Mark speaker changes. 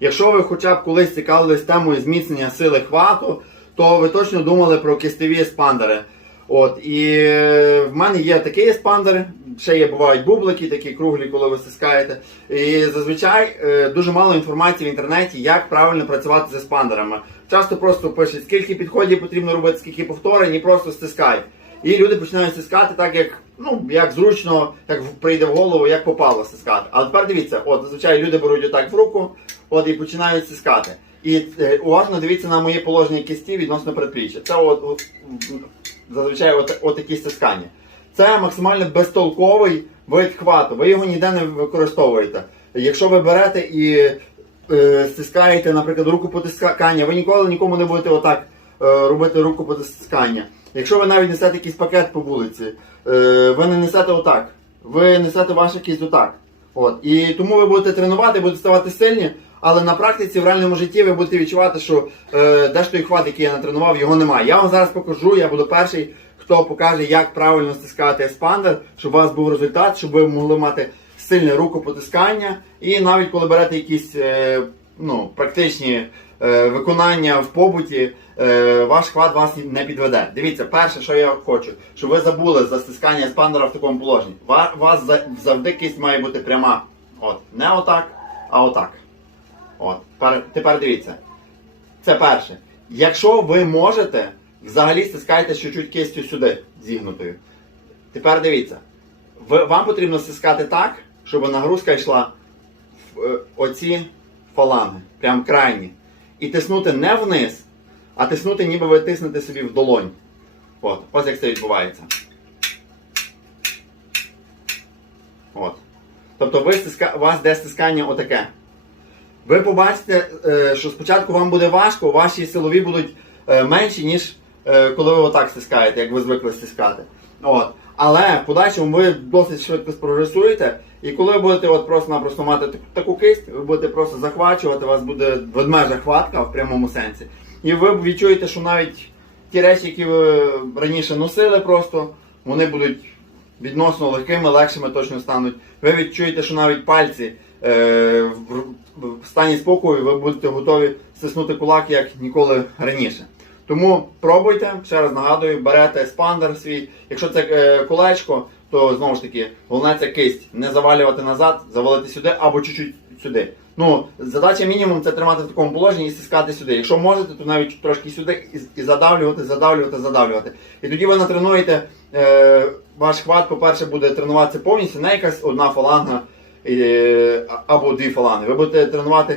Speaker 1: Якщо ви хоча б колись цікавились темою зміцнення сили хвату, то ви точно думали про кистові еспандери. От, і е, в мене є такі еспандери, ще є бувають бублики, такі круглі, коли ви стискаєте. І зазвичай е, дуже мало інформації в інтернеті, як правильно працювати з еспандерами. Часто просто пишуть, скільки підходів потрібно робити, скільки повторень, і просто стискай. І люди починають стискати так, як ну як зручно, як прийде в голову, як попало стискати. Але тепер дивіться, от зазвичай люди беруть отак в руку, от і починають стискати. І е, уважно дивіться на моє положення кисті відносно предпліччя. Це от, от зазвичай от, от такі стискання. Це максимально безтолковий вид хвату. Ви його ніде не використовуєте. Якщо ви берете і е, стискаєте, наприклад, руку потискання, ви ніколи нікому не будете отак робити руку потискання. Якщо ви навіть несете якийсь пакет по вулиці, е, ви не несете отак. Ви несете ваш якийсь отак. От. І тому ви будете тренувати, будете ставати сильні, але на практиці в реальному житті ви будете відчувати, що е, де ж той хват, який я натренував, його немає. Я вам зараз покажу, я буду перший, хто покаже, як правильно стискати еспандер, щоб у вас був результат, щоб ви могли мати сильне рукопотискання. І навіть коли берете якісь е, ну, практичні е, виконання в побуті, е, ваш хват вас не підведе. Дивіться, перше, що я хочу, щоб ви забули за стискання еспандера в такому положенні. Вас завжди кисть має бути пряма. От, не отак, а отак. От, тепер, дивіться. Це перше. Якщо ви можете, взагалі стискайте чуть-чуть кистю сюди, зігнутою. Тепер дивіться. Вам потрібно стискати так, щоб нагрузка йшла в е, оці фаланги, прям крайні. І тиснути не вниз, а тиснути, ніби ви тиснете собі в долонь. От, ось як це відбувається. От. Тобто ви стиска... у вас де стискання отаке. Ви побачите, е, що спочатку вам буде важко, ваші силові будуть е, менші, ніж е, коли ви отак стискаєте, як ви звикли стискати. От. Але в подальшому ви досить швидко спрогресуєте, і коли ви будете от просто-напросто мати так- таку кисть, ви будете просто захвачувати, у вас буде ведмежа хватка в прямому сенсі. І ви відчуєте, що навіть ті речі, які ви раніше носили, просто вони будуть відносно легкими, легшими точно стануть. Ви відчуєте, що навіть пальці е, в стані спокою ви будете готові стиснути кулак як ніколи раніше. Тому пробуйте, ще раз нагадую, берете спандер свій. Якщо це е, колечко, то знову ж таки, головне це кисть. Не завалювати назад, завалити сюди або чуть-чуть сюди. Ну, задача мінімум це тримати в такому положенні і стискати сюди. Якщо можете, то навіть трошки сюди і, і задавлювати, задавлювати, задавлювати. І тоді ви натренуєте е, ваш хват, по-перше, буде тренуватися повністю, не якась одна фаланга е, або дві фаланги. Ви будете тренувати